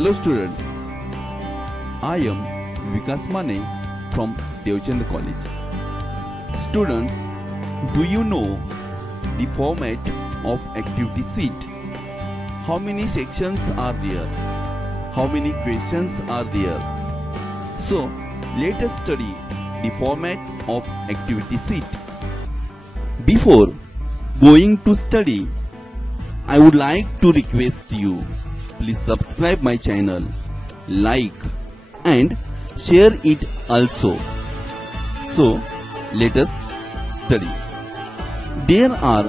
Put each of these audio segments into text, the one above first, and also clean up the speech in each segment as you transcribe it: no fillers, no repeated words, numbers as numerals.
Hello students, I am Vikas Mane from Devchand College. Students, do you know the format of activity sheet? How many sections are there? How many questions are there? So, let us study the format of activity sheet. Before going to study, I would like to request you, please subscribe my channel, like and share it also. So, let us study. There are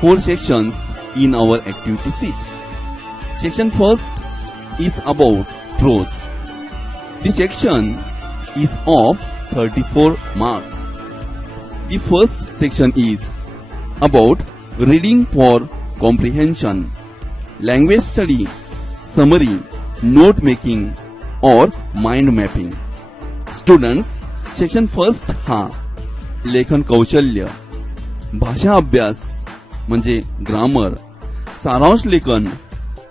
4 sections in our activity sheet. Section first is about prose. The section is of 34 marks. The first section is about reading for comprehension, language study, summary, note making or mind mapping. Students, section first हा लेखन कौशल्य, भाषा अभ्यास म्हणजे grammar, सारांश लेखन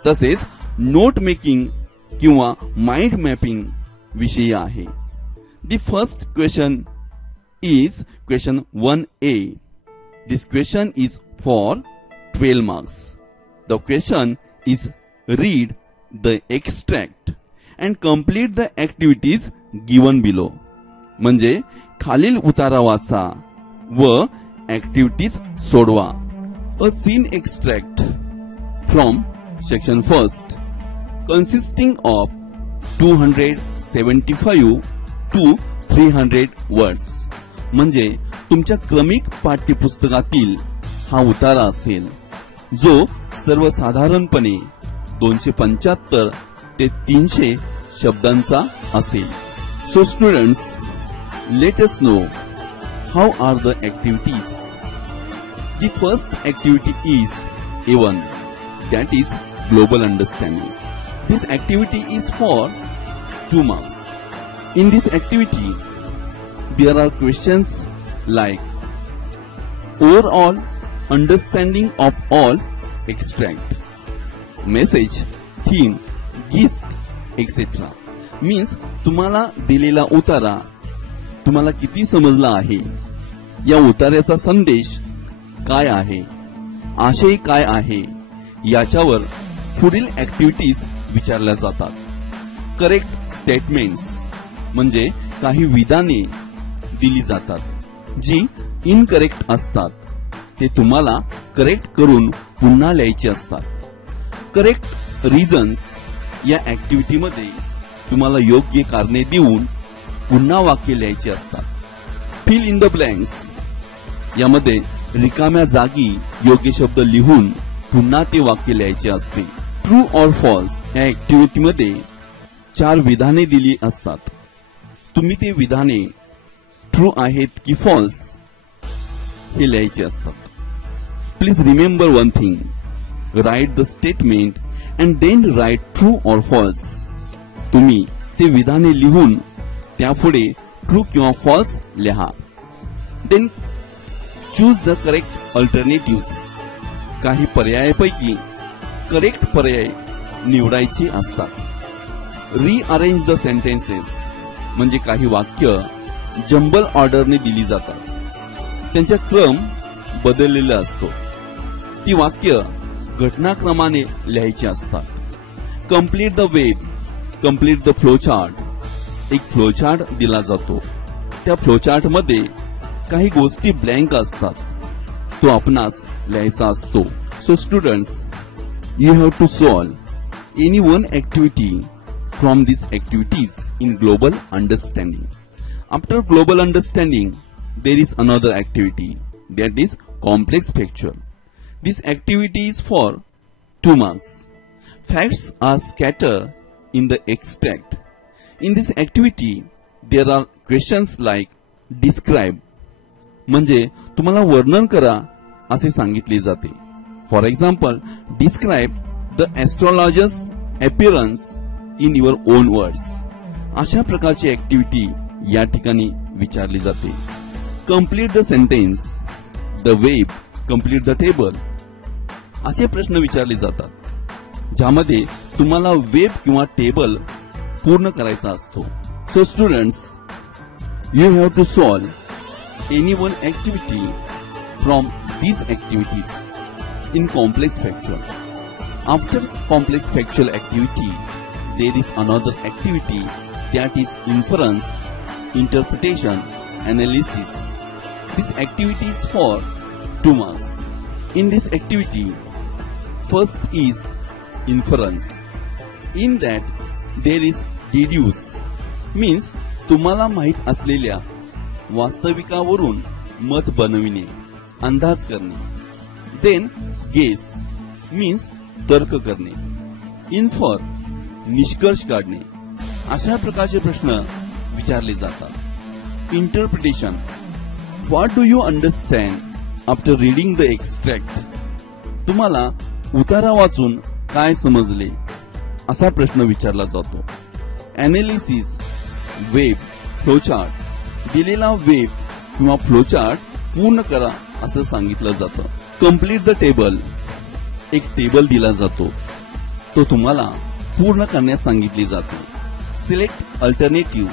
तसेच note making किंवा माइंड मॅपिंग विषयी आहे. The first question is question 1A. This question is for 12 marks. The question is read the extract and complete the activities given below. म्हणजे खालील उतारा वाचा व activities सोडवा. A scene extract from section first consisting of 275 to 300 words. म्हणजे तुमच्या क्रमिक पाठ्यपुस्तकातील हा उतारा असेल जो सर्वसाधारणपणे 275 ते 300 शब्दांचा असेल. So students, let us know how are the activities. The first activity is A1, that is global understanding. This activity is for 2 marks. In this activity, there are questions like overall understanding of all extract, message, theme, gist, etc. Means तुम्हाला दिलेला उतारा तुम्हाला किती समजला आहे, या उतार्याचा संदेश काय आहे, आशय काय आहे याच्यावर पुढील ऍक्टिव्हिटीज विचारल्या जातात. करेक्ट स्टेटमेंट्स म्हणजे काही विधाने दिली जातात जी इनकरेक्ट असतात, ते तुम्हाला करेक्ट करून पुन्हा लिहायचे असतात. करेक्ट रिझन्स या ऍक्टिव्हिटी मध्ये तुम्हाला योग्य कारणे देऊन पुन्हा वाक्य लिहायचे असतात. फिल इन द ब्लँक्स यामध्ये रिकाम्या जागी योग्य शब्द लिहून पुन्हा ते वाक्य लिहायचे असते. ट्रू ऑर फॉल्स या ऍक्टिव्हिटी मध्ये 4 विधाने दिली असतात. तुम्ही ते विधाने ट्रू आहेत की फॉल्स हे लिहायचे असतात. Please remember one thing, write the statement and then write true or false. तुम्ही ते विधाने लिहून त्यापुढे ट्रू किंवा फॉल्स लिहा. Then choose the correct alternative. काही पर्यायापैकी करेक्ट पर्याय निवडायचे असतात. रिअरेंज द सेंटेन्सेस म्हणजे काही वाक्य जंबल ऑर्डरने दिली जातात, त्यांचा क्रम बदललेला असतो. ती वाक्य घटनाक्रमाने लिहायची असतात. Complete the web, complete the flowchart. एक फ्लोचार्ट दिला जातो, त्या फ्लोचार्ट मध्ये काही गोष्टी ब्लँक असतात, तो आपणास लिहायचा असतो. So students, you have to solve any one activity from these activities in global understanding. After global understanding, there is another activity, that is complex factual. This activity is for 2 marks. Facts are scattered in the extract. In this activity, there are questions like describe, म्हणजे तुम्हाला वर्णन करा असे सांगितले जाते. For example, describe the astrologer's appearance in your own words. अशा प्रकारची activity या ठिकाणी विचारली जाते. Complete the sentence, the verb, complete the table. असे प्रश्न विचारले जातात ज्यामध्ये तुम्हाला वेब किंवा टेबल पूर्ण करायचा असतो. So students, you have to solve any one activity from these activities in complex factual. After complex factual activity, there is another activity, that is inference, interpretation, analysis. This activity is for 2 marks. In this activity, first is inference. In that there is deduce, means तुम्हाला माहित असलेल्या वास्तविकावरून मत बनविणे, अंदाज करणे. Then guess means तर्क करणे. Infer निष्कर्ष काढणे. अशा प्रकारचे प्रश्न विचारले जातात. Interpretation, what do you understand after reading the extract. तुम्हाला उतारा वाचून काय समजले, असा प्रश्न विचारला जातो. Analysis, web flowchart. दिलेला वेब किंवा फ्लोचार्ट पूर्ण करा असं सांगितलं जातं. कंप्लीट द टेबल, एक टेबल दिला जातो, तो तुम्हाला पूर्ण करण्यास सांगितले जाते. सिलेक्ट अल्टरनेटिव्ह,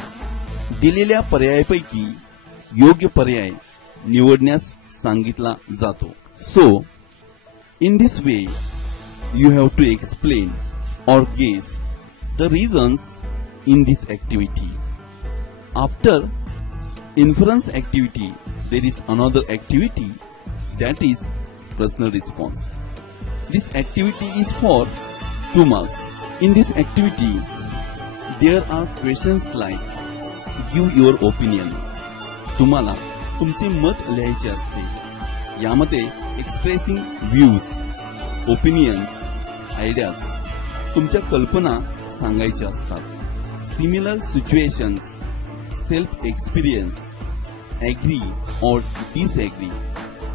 दिलेल्या पर्यायापैकी योग्य पर्याय निवडण्यास सांगितला जातो. So in this way you have to explain or guess the reasons in this activity. After inference activity, there is another activity, that is personal response. This activity is for 2 marks. In this activity, there are questions like give your opinion. तुम्हाला तुमचे मत लिहायचे असते. यामध्ये expressing views, opinions, ideas, तुमच्या कल्पना सांगायच्या असतात. Similar situations, self experience, agree और डिसऍग्री.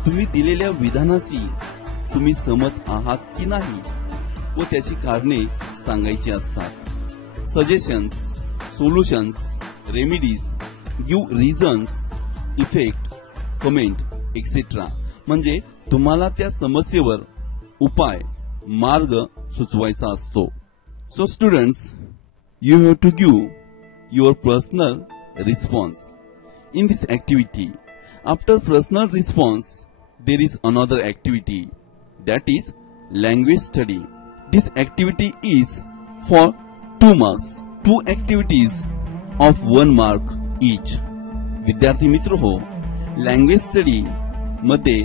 तुम्ही दिलेल्या विधानाशी तुम्ही सहमत आहात की नाही व त्याची कारणे सांगायची असतात. Suggestions, solutions, remedies, give reasons, effect, comment etcetera. म्हणजे तुम्हाला त्या समस्येवर उपाय, मार्ग सुचवायचा असतो. So students, you have to give your personal response in this activity. After personal response there is another activity, that is language study. This activity is for 2 marks. 2 activities of 1 mark each. विद्यार्थी मित्र हो, language study मध्ये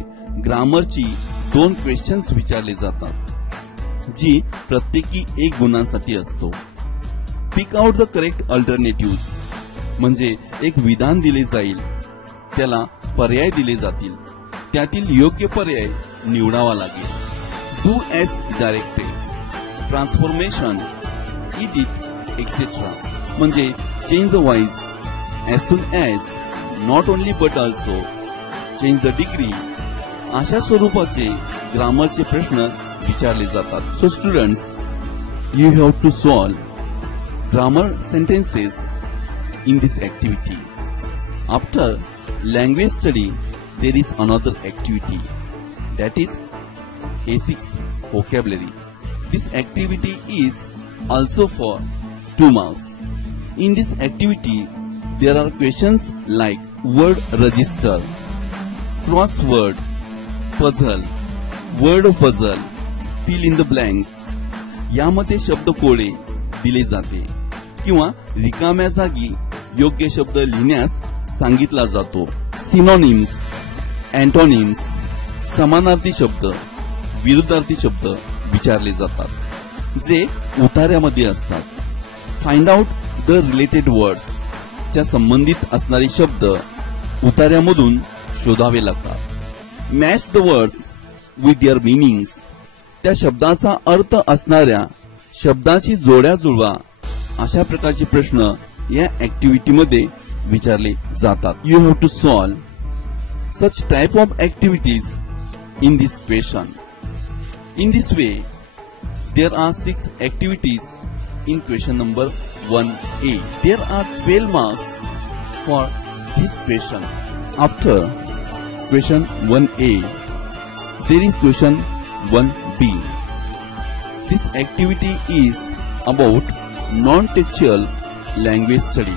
ग्रामरची 2 questions विचारले जातात, जी प्रत्येकी 1 गुणांसाठी असतो. पिक out the correct alternative, म्हणजे एक विधान दिले जाईल, त्याला पर्याय दिले जातील, त्यातील योग्य पर्याय निवडावा लागेल. Do as directed, transformation, edit etcetera. म्हणजे change the voice, as soon as, not only but also, change the degree. अशा स्वरूपाचे ग्रामरचे प्रश्न विचारले जातात. So students, you have to solve grammar sentences in this activity. After language study there is another activity, that is A6 vocabulary. This activity is also for 2 marks. In this activity, there are questions like word register, crossword, puzzle, word puzzle, fill in the blanks. यामध्ये शब्दकोळे दिले जाते किंवा रिकाम्या जागी योग्य शब्द लिहिण्यास सांगितला जातो. सिनोनिम्स, अँटोनिम्स, समानार्थी शब्द, विरुद्धार्थी शब्द विचारले जातात, जे उतार्यामध्ये असतात. Find out the related words, च्या संबंधित असणारे शब्द उतार्यामधून शोधावे लागतात. Match the words with their meanings, त्या शब्दाचा अर्थ असणाऱ्या शब्दाशी जोड्या जुळवा. अशा प्रकारचे प्रश्न या ऍक्टिव्हिटी मध्ये विचारले जातात. You have to solve such type of activities in this question. In this way, there are 6 activities in question number 1A. There are 12 marks for this question. After question 1A, there is question 1B. This activity is about non-textual language study.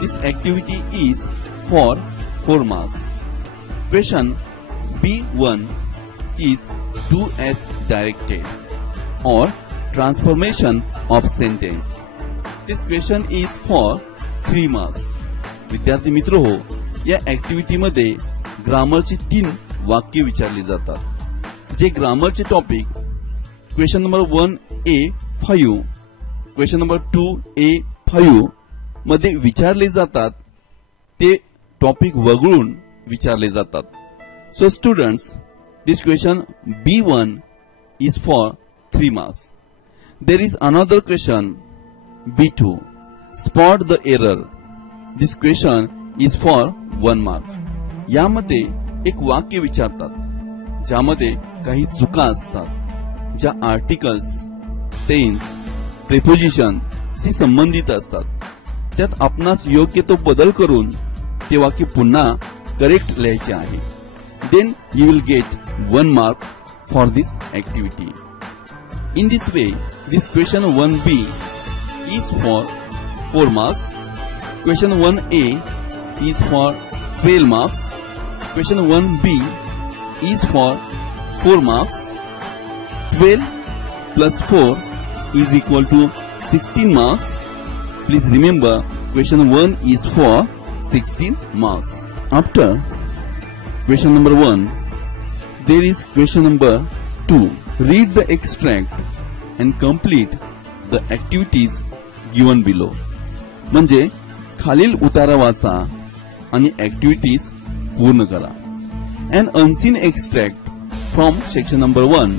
This activity is for 4 marks. Question B1 is do as directed or transformation of sentence. This question is for 3 marks. विद्यार्थी मित्र हो, या activity मध्ये ग्रामरची 3 वाक्य विचारली जातात. जे ग्रामरचे topic question number 1A5, question number 2A5 मध्ये विचारले जातात ते टॉपिक वगळून विचारले जातात. So students, this question B1 is for 3 marks. There is another question B2. Spot the error. This question is for 1 mark. यामध्ये एक वाक्य विचारतात ज्यामध्ये काही चुका असतात, ज्या आर्टिकल्स, टेन्स, प्रिपोजिशन शी संबंधित असतात. त्यात आपणास योग्य तो बदल करून ते वाक्य पुन्हा करेक्ट लिहायचे आहे. Then you will get 1 mark for this activity. In this way, this question 1B is for 4 marks. Question 1A is for 12 marks. Question 1B is for 4 marks. 12 plus 4 is equal to 16 marks. Please remember, question 1 is for 16 marks. After question number 1, there is question number 2. Read the extract and complete the activities given below. म्हणजे खालील उतारा वाचा आणि activities पूर्ण करा. An unseen extract from section number 1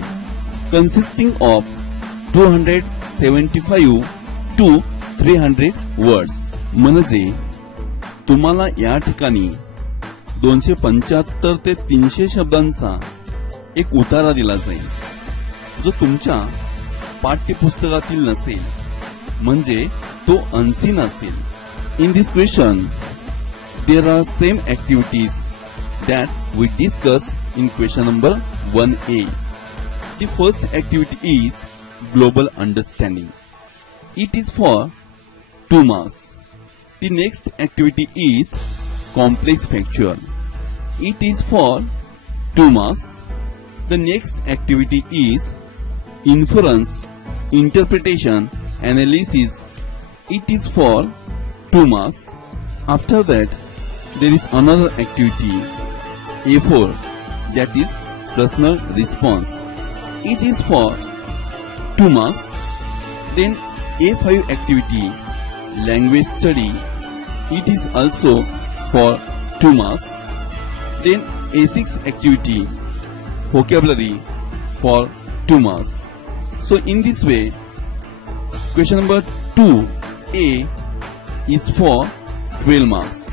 consisting of 275 to 300 words. म्हणजे तुम्हाला या ठिकाणी 275 ते 300 शब्दांचा एक उतारा दिला जाईल जो तुमच्या पाठ्यपुस्तकातील नसेल, म्हणजे तो अनसीन असेल. In this question, there are same activities that we discuss in question number 1A. The first activity is global understanding. It is for 2 marks. The next activity is complex factual. It is for 2 marks. The next activity is inference, interpretation, analysis. It is for 2 marks. After that, there is another activity A4, that is personal response. It is for 2 marks. Then A5 activity language study. It is also for 2 marks. Then A6 activity vocabulary for 2 marks. So in this way, question number 2A is for 12 marks.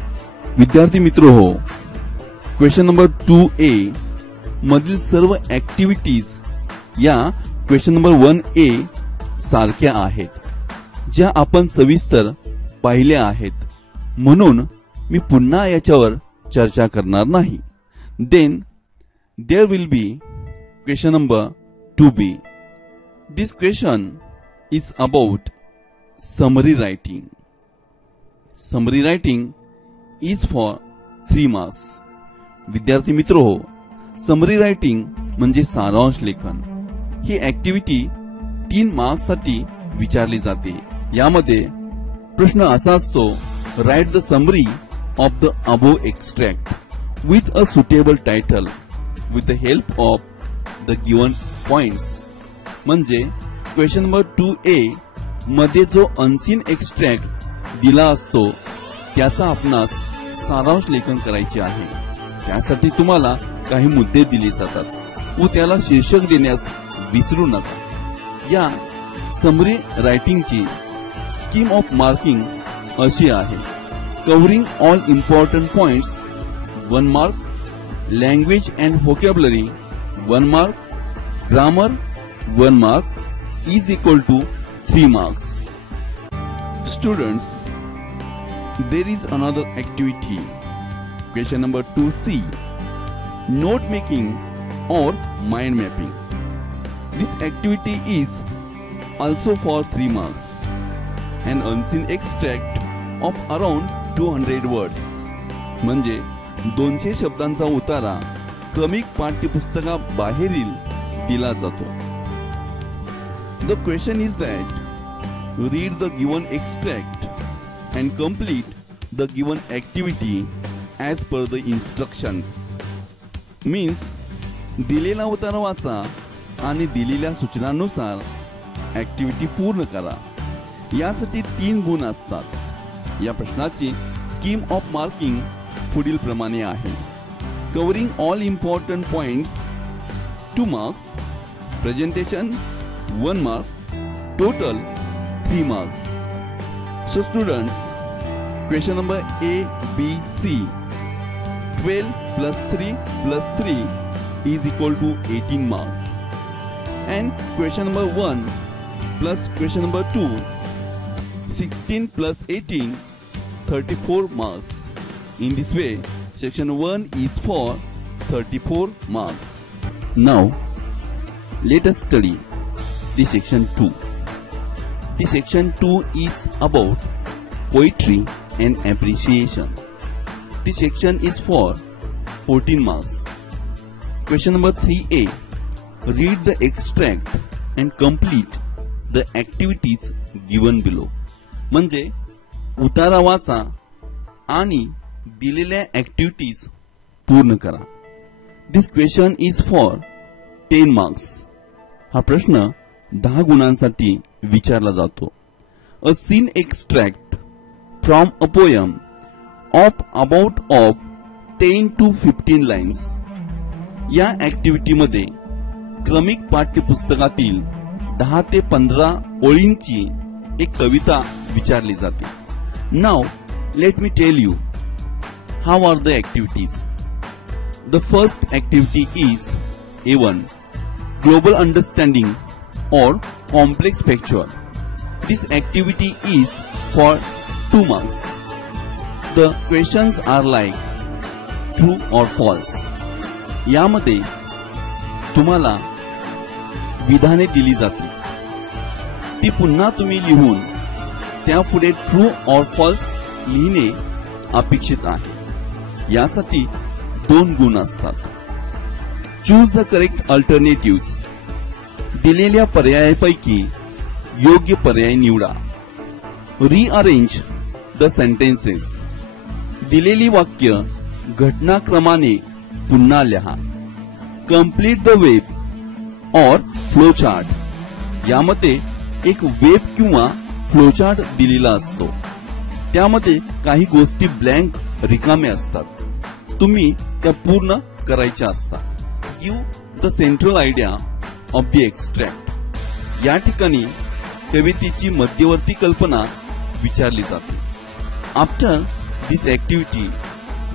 विद्यार्थी मित्र हो, question number 2A मधील सर्व activities या question number 1A सारख्या आहेत, ज्या आपण सविस्तर पाहिल्या आहेत, म्हणून मी पुन्हा याच्यावर चर्चा करणार नाही. Then there will be question number 2B. This question is about summary writing. Summary writing is for 3 marks. विद्यार्थी मित्र हो, समरी रायटिंग म्हणजे सारांश लेखन. ही ऍक्टिव्हिटी 3 मार्क्स साठी विचारली जाते. यामध्ये प्रश्न असा असतो, right the summary of the above extract with a suitable title with the help of the given points. म्हणजे क्वेश्चन नंबर 2A मध्ये जो अनसीन एक्सट्रॅक्ट दिला असतो त्याचा आपणास सारांश लेखन करायचे आहे. त्यासाठी तुम्हाला काही मुद्दे दिले जातात व त्याला शीर्षक देण्यास विसरू नका. या समरी रायटिंगची स्कीम ऑफ मार्किंग अशी आहे: covering all important points 1 mark, language and vocabulary 1 mark, grammar 1 mark is equal to 3 marks. Students, there is another activity, question number 2C, note making or mind mapping. This activity is also for 3 marks. An unseen extract of around 200 words. म्हणजे 200 शब्दांचा उतारा क्रमिक पाठ्यपुस्तकाबाहेरील दिला जातो. The question is that read the given extract and complete the given activity as per the instructions. Means दिलेला उतारा वाचा आणि दिलेल्या सूचनांनुसार ऍक्टिव्हिटी पूर्ण करा. यासाठी 3 गुण असतात. या प्रश्नाची स्कीम ऑफ मार्किंग पुढील प्रमाणे आहे. Covering all important points 2 marks, presentation 1 mark, total 3 marks. So students, question number A, B, C, 12 plus 3 plus 3 is equal to 18 marks. And question number 1 plus question number 2, 16 plus 18, 34 marks. In this way, section 1 is for 34 marks. Now, let us study the section 2. The section 2 is about poetry and appreciation. The section is for 14 marks. Question number 3A. Read the extract and complete the activities given below. म्हणजे उतारा वाचा आणि दिलेल्या activities पूर्ण करा. This question is for 10 marks. हा प्रश्न 10 गुणांसाठी विचारला जातो. A scene extract from a poem of about 10 to 15 lines. या ऍक्टिव्हिटी मध्ये क्रमिक पाठ्यपुस्तकातील 10 ते 15 ओळींची एक कविता विचारली जाते. Now let me tell you how are the activities. The first activity is A1, global understanding or complex picture. This activity is for 2 marks. The questions are like true or false. यामध्ये तुम्हाला विधाने दिली जातील. ती पुन्हा तुम्ही लिहून त्यापुढे ट्रू और फॉल्स लिहिणे अपेक्षित आहे. यासाठी 2 गुण असतात. Choose the correct alternatives. दिलेल्या पर्यायापैकी योग्य पर्याय निवडा. Rearrange the sentences. दिलेली वाक्य घटनाक्रमाने पुन्हा लिहा. कंप्लीट द वेब और फ्लोचार्ट. यामध्ये एक वेब किंवा फ्लोचार्ट दिलेला असतो. त्यामध्ये काही गोष्टी ब्लँक रिकामे असतात. तुम्ही त्या पूर्ण करायच्या असतात. Give the central idea of the extract. या ठिकाणी कवितेची मध्यवर्ती कल्पना विचारली जाते. After this activity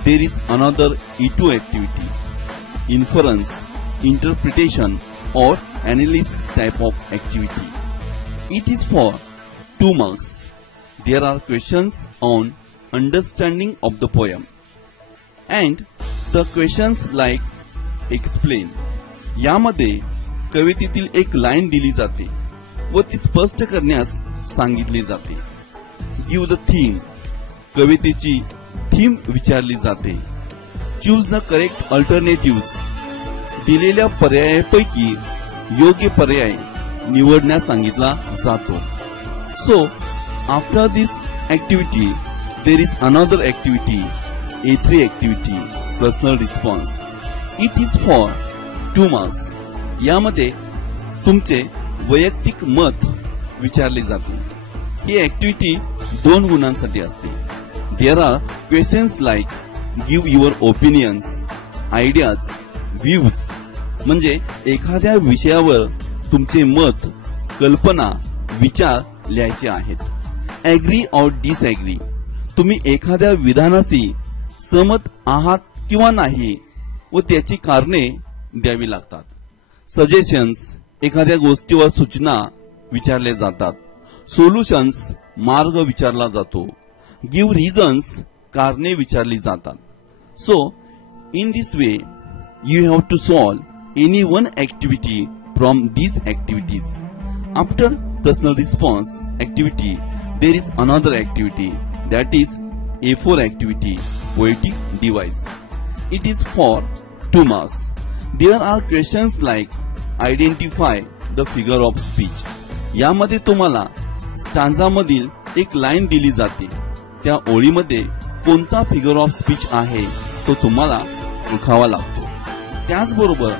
there is another E2 activity, inference, interpretation or analysis type of activity. It is for 2 marks. There are questions on understanding of the poem and the questions like explain. यामध्ये कवितेतील एक line दिली जाते व ती स्पष्ट करण्यास सांगितली जाते. Give the theme. कवितेची थीम विचारली जाते. Choose the correct alternatives. दिलेल्या पर्यायापैकी योग्य पर्याय निवडण्यास सांगितला जातो. So after this activity there is another activity A3 activity, personal response. It is for 2 marks. यामध्ये तुमचे वैयक्तिक मत विचारले जाते. ही ऍक्टिव्हिटी 2 गुणांसाठी असते. There are questions like give your opinions, ideas, views. म्हणजे एखाद्या विषयावर तुमचे मत, कल्पना, विचार लिहायचे आहेत. ऍग्री और डिसऍग्री. तुम्ही एखाद्या विधानाशी सहमत आहात किंवा नाही व त्याची कारणे द्यावी लागतात. सजेशन्स. एखाद्या गोष्टीवर सूचना विचारल्या जातात. सोल्युशन्स. मार्ग विचारला जातो. Give reasons. कारणे विचारली जातात. So in this way you have to solve any one activity from these activities. After personal response activity, there is another activity, that is A4 activity, poetic device. It is for 2 marks. There are questions like identify the figure of speech. यामध्ये तुम्हाला stanza मधील एक line दिली जाते, त्या ओळीमध्ये कोणता figure of speech आहे तो तुम्हाला ओळखावा लागतो. त्याचबरोबर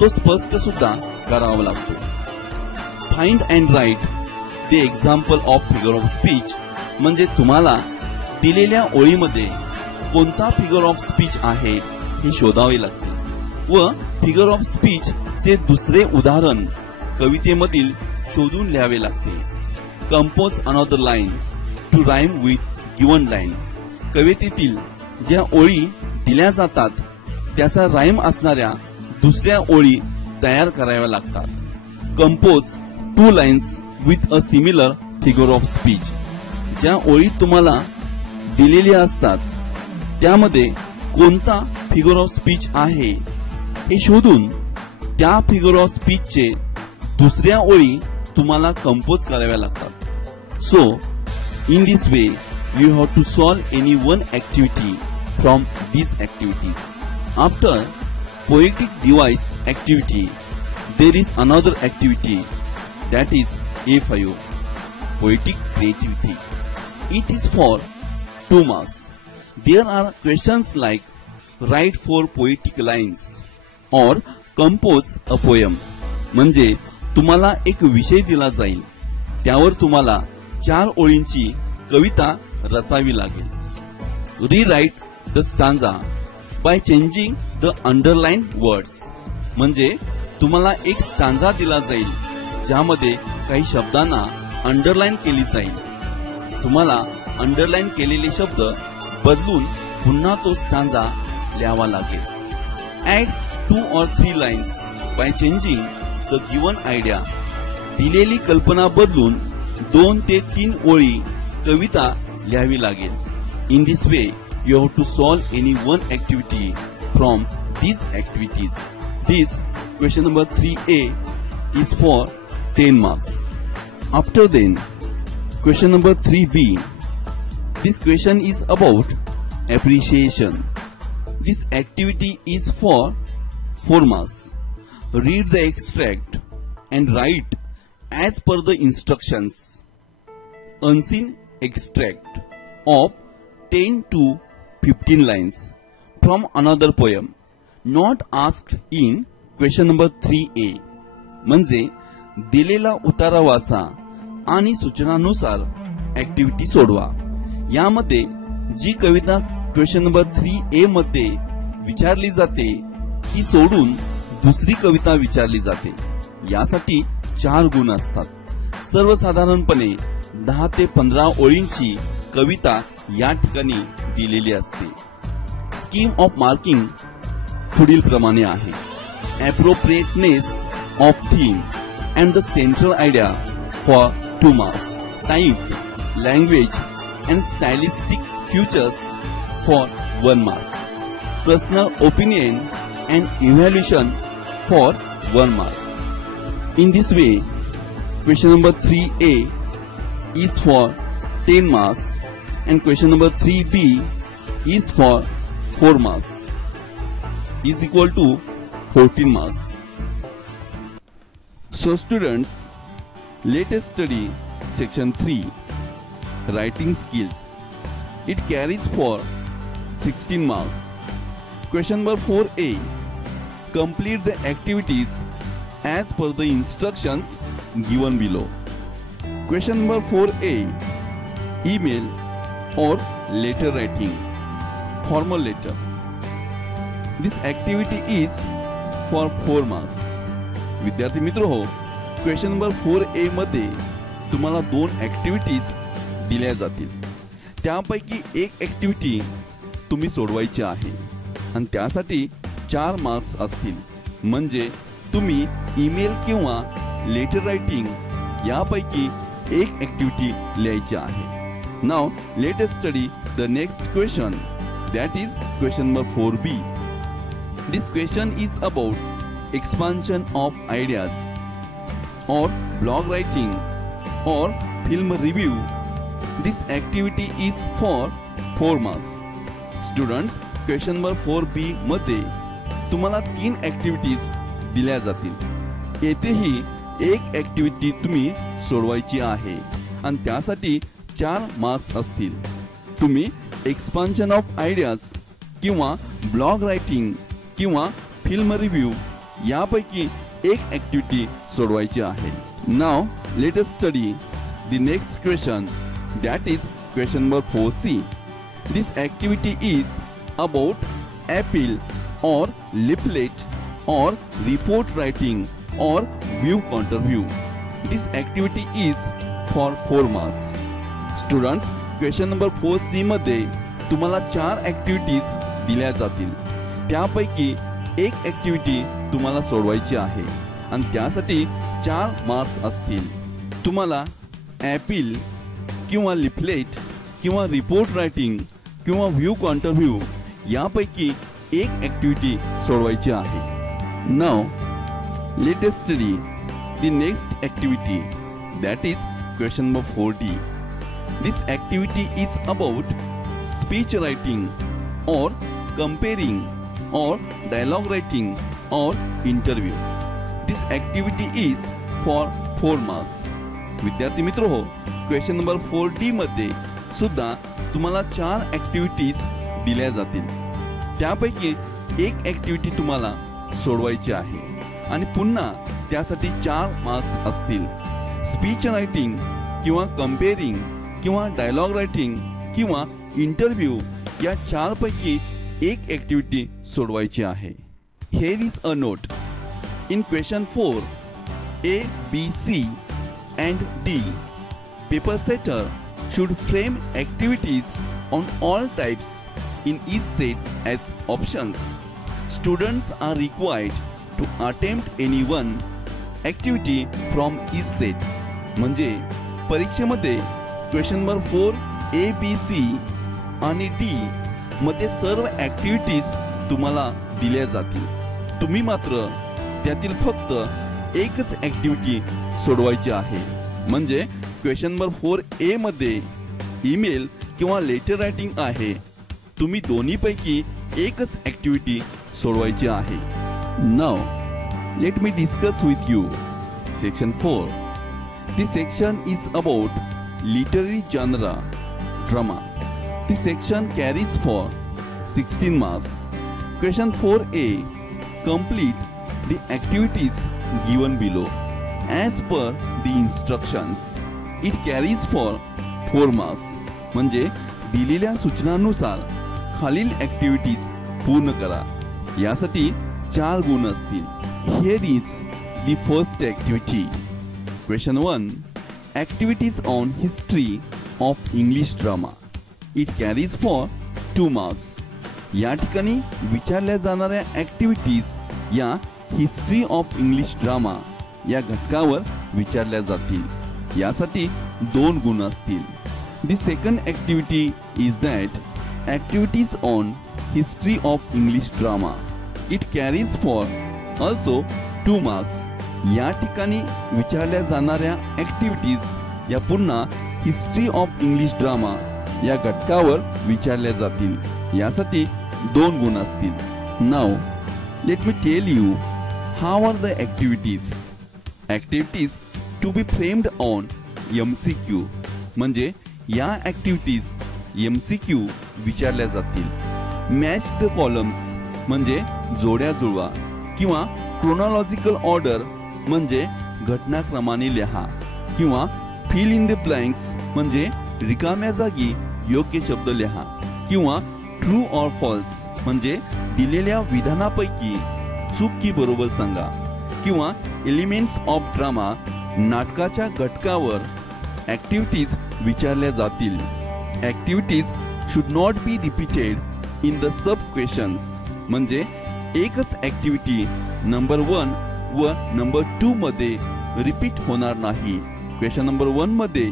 तो स्पष्ट सुद्धा करावा लागतो. Find and write the example of figure of speech म्हणजे तुम्हाला दिलेल्या ओळीमध्ये कोणता फिगर ऑफ स्पीच आहे हे शोधावे लागते व फिगर ऑफ स्पीच चे दुसरे उदाहरण कवितेमधील शोधून लिहावे लागते. Compose another line to rhyme with given line. कवितेतील ज्या ओळी दिल्या जातात त्याचा राईम असणाऱ्या दुसऱ्या ओळी तयार कराव्या लागतात. Compose 2 lines with a similar figure of speech. ज्या ओळी तुम्हाला दिलेल्या असतात त्यामध्ये कोणता फिगर ऑफ स्पीच आहे हे शोधून त्या फिगर ऑफ स्पीचचे दुसऱ्या ओळी तुम्हाला कंपोज कराव्या लागतात. So in this way you have to solve any one activity from these activities. After poetic device activity, there is another activity, that is A5, poetic creativity. It is for 2 marks. There are questions like write 4 poetic lines or compose a poem. म्हणजे तुम्हाला एक विषय दिला जाईल, त्यावर तुम्हाला 4 ओळींची कविता रचावी लागेल. Rewrite the stanza by changing the underlined words. म्हणजे तुम्हाला एक स्टांजा दिला जाईल ज्यामध्ये काही शब्दांना अंडरलाईन केली जाईल. तुम्हाला अंडरलाईन केलेले शब्द बदलून पुन्हा तो स्टांजा लिहावा लागेल. Add 2 or 3 lines by changing the given idea. दिलेली कल्पना बदलून 2 ते 3 ओळी कविता लिहावी लागेल. In this way, you have to solve any one activity from these activities. This question number 3A is for 10 marks. After then, question number 3B. This question is about appreciation. This activity is for 4 marks. Read the extract and write as per the instructions. Unseen extract of 10 to 15 lines from another poem not asked in question number 3A. म्हणजे दिलेला उतारा वाचा आणि सूचनानुसार activity सोडवा. यामध्ये जी कविता question number 3A मध्ये विचारली जाते ती सोडून दुसरी कविता विचारली जाते. यासाठी 4 गुण असतात. सर्वसाधारणपणे 10 ते 15 ओळींची कविता या ठिकाणी दिलेली असते. स्कीम ऑफ मार्किंग पुढील प्रमाणे आहे. Appropriateness of theme and the central idea for 2 marks. Type, language and stylistic features for 1 mark. Personal opinion and evaluation for 1 mark. In this way, question number 3A is for 10 marks and question number 3B is for 4 marks, is equal to 14 marks. So students, let us study section 3, writing skills. It carries for 16 marks. Question number 4A, complete the activities as per the instructions given below. Question number 4A, email or letter writing, formal letter. This activity is for 4 marks. विद्यार्थी मित्र हो, question number 4A मध्ये तुम्हाला 2 activities दिल्या जातील. त्यापैकी एक activity तुम्ही सोडवायची आहे आणि त्यासाठी 4 मार्क्स असतील. म्हणजे तुम्ही ईमेल किंवा लेटर रायटिंग यापैकी एक ऍक्टिव्हिटी लिहायची आहे. Now let us study the next question, that is question number 4B. This question is about expansion of ideas or blog writing or film review. This activity is for 4 marks. Students, question number 4B मध्ये तुम्हाला 3 activities दिल्या जातील. येथेही एक activity तुम्ही सोडवायची आहे आणि त्यासाठी 4 मार्क्स असतील. तुम्ही एक्सपान्शन ऑफ आयडियाज किंवा ब्लॉग रायटिंग किंवा फिल्म रिव्ह्यू यापैकी एक ॲक्टिव्हिटी सोडवायची आहे. Now let us study the next question, that is question number 4C. This activity is about appeal or leaflet or report writing or view counterview. This activity is for 4 marks. Students, question number 4C मध्ये तुम्हाला 4 activities दिल्या जातील. त्यापैकी एक activity तुम्हाला सोडवायची आहे आणि त्यासाठी 4 मार्क्स असतील. तुम्हाला ॲपील किंवा लिफलेट किंवा रिपोर्ट रायटिंग किंवा व्ह्यू कॉन्टरव्ह्यू यापैकी एक ॲक्टिव्हिटी सोडवायची आहे. Now let us study the next activity, that is question number 4D. This activity is about speech writing और कंपेरिंग और डायलॉग रायटिंग और interview. This activity is for 4 marks. विद्यार्थी मित्र हो, क्वेश्चन नंबर 4D मध्ये सुद्धा तुम्हाला 4 ॲक्टिव्हिटीज दिल्या जातील. त्यापैकी एक ॲक्टिव्हिटी तुम्हाला सोडवायची आहे आणि पुन्हा त्यासाठी 4 मार्क्स असतील. स्पीच रायटिंग किंवा कंपेरिंग किंवा डायलॉग रायटिंग किंवा इंटरव्ह्यू या 4 पैकी एक ॲक्टिव्हिटी सोडवायची आहे. Here is a note. In question 4 A, B, C and D, paper setter should frame activities on all types in each set as options. Students are required to attempt any one activity from each set. म्हणजे परीक्षेमध्ये question number 4 A, B, C आणि D मध्ये सर्व activities तुम्हाला दिल्या जातील. तुम्ही मात्र त्यातील फक्त एकच ॲक्टिव्हिटी सोडवायची आहे. म्हणजे क्वेश्चन नंबर 4A मध्ये ईमेल किंवा लेटर रायटिंग आहे. तुम्ही दोन्हीपैकी एकच ॲक्टिव्हिटी सोडवायची आहे. Now let me discuss with you section 4. This section is about literary genre drama. This section carries for 16 marks. Question 4A, complete the activities given below as per the instructions. It carries for 4 marks. म्हणजे दिलेल्या सूचनांनुसार खालील activities पूर्ण करा. यासाठी 4 गुण असतील. Here is the first activity. Question 1, activities on history of English drama. It carries for 2 marks. या ठिकाणी विचारल्या जाणाऱ्या ॲक्टिव्हिटीज या हिस्ट्री ऑफ इंग्लिश ड्रामा या घटकावर विचारल्या जातील. यासाठी 2 गुण असतील. The second activity is that activities on history of English drama. It carries for also 2 marks. या ठिकाणी विचारल्या जाणाऱ्या ॲक्टिव्हिटीज या पुन्हा हिस्ट्री ऑफ इंग्लिश ड्रामा या घटकावर विचारल्या जातील. यासाठी 2 गुण असतील. Now let me tell you how are the activities. Activities to be framed on MCQ. म्हणजे या ॲक्टिव्हिटीज MCQ विचारल्या जातील. मॅच द कॉलम्स म्हणजे जोड्या जुळवा किंवा क्रोनॉलॉजिकल ऑर्डर म्हणजे घटनाक्रमाने लिहा किंवा फिल इन द ब्लँक्स म्हणजे रिकाम्या जागी योग्य शब्द लिहा किंवा ट्रू ऑर फॉल्स म्हणजे दिलेल्या विधानापैकी चूक की बरोबर सांगा किंवा एलिमेंट्स ऑफ ड्रामा नाटकाच्या घटकावर ॲक्टिव्हिटीज विचारल्या जातील. Activities should not be repeated in the sub questions. म्हणजे एकच ॲक्टिव्हिटी नंबर 1 व नंबर 2 मध्ये रिपीट होणार नाही. क्वेश्चन नंबर 1 मध्ये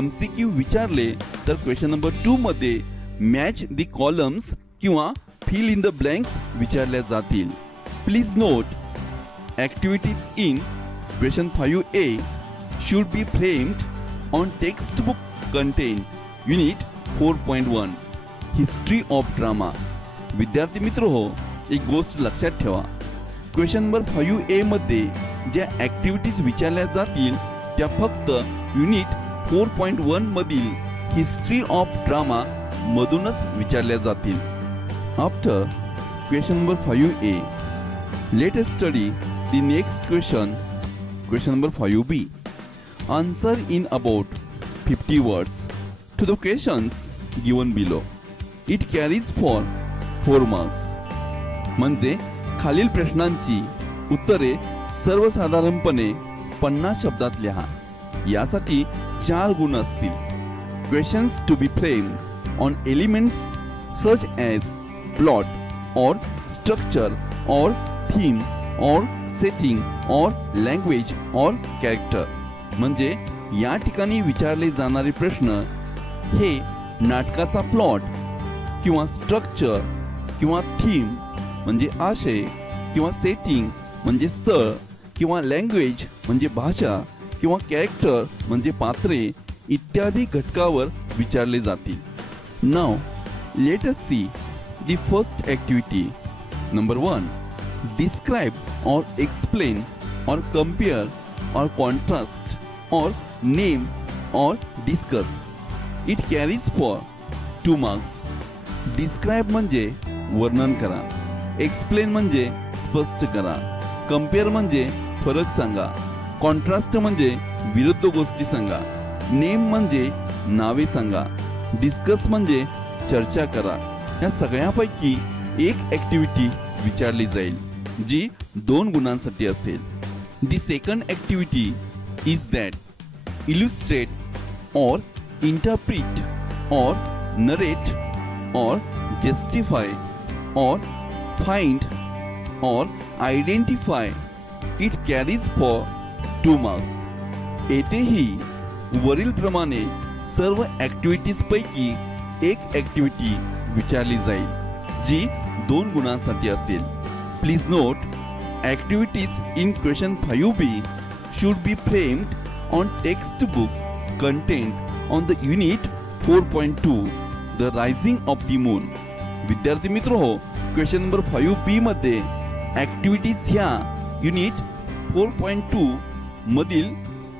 MCQ विचारले तर क्वेश्चन नंबर 2 मध्ये मॅच द कॉलम्स किंवा फिल इन द ब्लँक्स विचारल्या जातील. Please note activities in question 5A should be framed on textbook content unit 4.1 history of drama. विद्यार्थी मित्र हो, एक गोष्ट लक्षात ठेवा, क्वेश्चन नंबर 5A मध्ये ज्या ऍक्टिव्हिटीज विचारल्या जातील त्या फक्त युनिट 4.1 मधील हिस्ट्री ऑफ ड्रामा मधूनच विचारल्या जातील. After question number 5A, let us study the next question, question number 5B. Answer in about 50 words to the questions given below. It carries for 4 marks. म्हणजे खालील प्रश्नांची उत्तरे सर्वसाधारणपणे 50 शब्दात लिहा. यासाठी 4 गुण असतील. Questions to be framed on elements such as plot or structure or theme or setting or language or character. म्हणजे या ठिकाणी विचारले जाणारे प्रश्न हे नाटकाचा प्लॉट किंवा स्ट्रक्चर किंवा थीम म्हणजे आशय किंवा सेटिंग म्हणजे स्थळ किंवा लँग्वेज म्हणजे भाषा किंवा कॅरेक्टर म्हणजे पात्रे इत्यादी घटकावर विचारले जातील. Now let us see the first activity. Number 1, describe or explain or compare or contrast or name or discuss. It carries for 2 marks. Describe म्हणजे वर्णन करा, explain म्हणजे स्पष्ट करा, compare म्हणजे फरक सांगा, contrast म्हणजे विरुद्ध गोष्टी सांगा, name म्हणजे नावे सांगा, discuss म्हणजे चर्चा करा. या सगळ्यापैकी एक ऍक्टिव्हिटी विचारली जाईल जी 2 गुणांसाठी असेल. The second activity is that illustrate or interpret or narrate or justify or find or identify. It carries for 2 marks. येथेही वरील प्रमाणे सर्व ऍक्टिव्हिटीज पैकी एक ऍक्टिव्हिटी विचारली जाईल जी 2 गुणांसाठी असेल. Please note, activities in question 5B should be framed on textbook content on the unit 4.2, the rising of the moon. विद्यार्थी मित्र हो, क्वेश्चन नंबर 5B मध्ये ऍक्टिव्हिटीज ह्या युनिट 4.2 मधील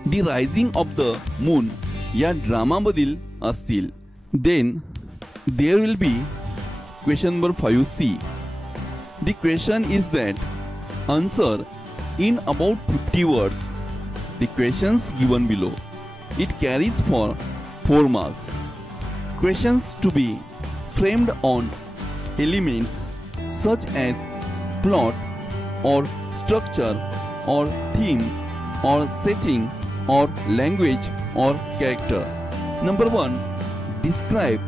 the rising of the moon या ड्रामा मधील असतील. Then there will be question number 5C. The question is that answer in about 50 words the questions given below. It carries for 4 marks. Questions to be framed on elements such as plot or structure or theme or setting or language or character. Number 1, describe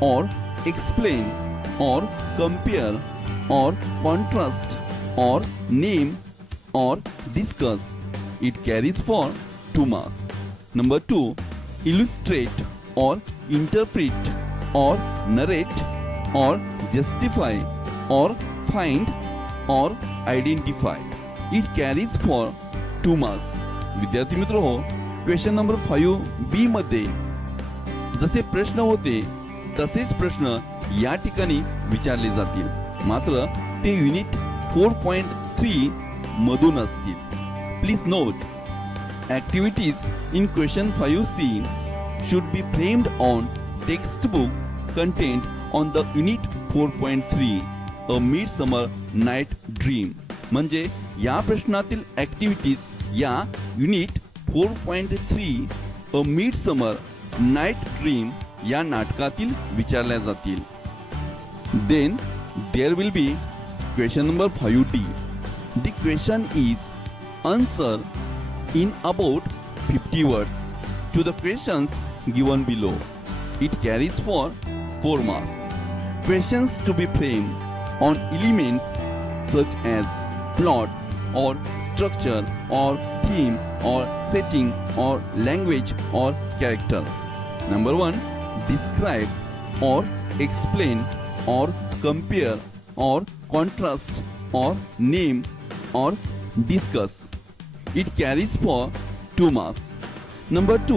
or explain or compare or contrast or name or discuss. It carries for 2 marks. Number 2, illustrate or interpret or narrate or justify or find or identify. It carries for 2 marks. विद्यार्थी मित्र हो, question number 5B मध्ये जसे प्रश्न होते तसेच प्रश्न या ठिकाणी विचारले जातील, मात्र ते युनिट 4.3 मधून असतील. Please note, activities in question 5C should be framed on textbook content on the unit 4.3, a midsummer night dream. म्हणजे या प्रश्नातील ऍक्टिव्हिटीज या unit 4.3 a midsummer night dream या नाटकातील विचारल्या जातील. Then there will be question number 5D. The question is answer in about 50 words to the questions given below. It carries for 4 marks. Questions to be framed on elements such as plot or structure or theme or setting or language or character. Number 1, describe or explain or compare or contrast or name or discuss. It carries for 2 marks. Number 2,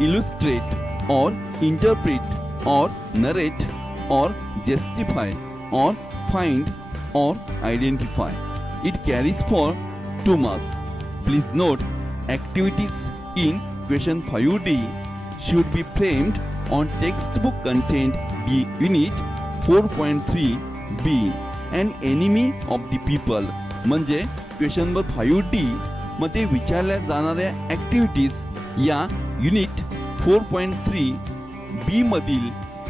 illustrate or interpret or narrate or justify or find or identify. It carries for 2 marks. Please note, activities in question 5D should be framed on textbook content B unit 4.3b. An enemy of the people म्हणजे question number 5D मध्ये विचारल्या जाणाऱ्या activities या unit 4.3b मधील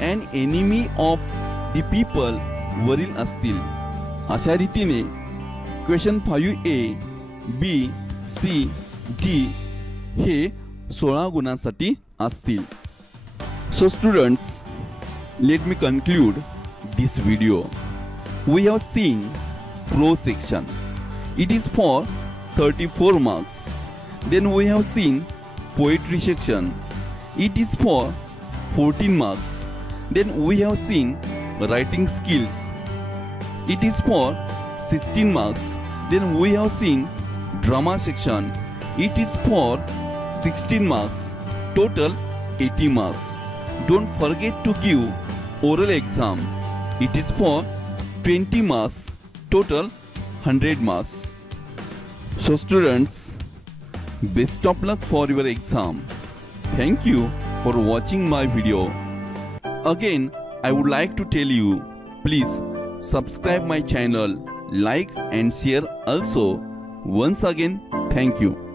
an enemy of the people वरील असतील. अशा रीतीने question 5A, B, C, D हे 16 गुणांसाठी असतील. So students, let me conclude this video. We have seen prose section. It is for 34 marks. Then we have seen poetry section. It is for 14 marks. Then we have seen writing skills. It is for 16 marks. Then we have seen drama section. It is for 16 marks. Total 80 marks. Don't forget to give oral exam. It is for 20 marks, total 100 marks. So students, best of luck for your exam. Thank you for watching my video. Again, I would like to tell you, please subscribe my channel, like and share also. Once again, thank you.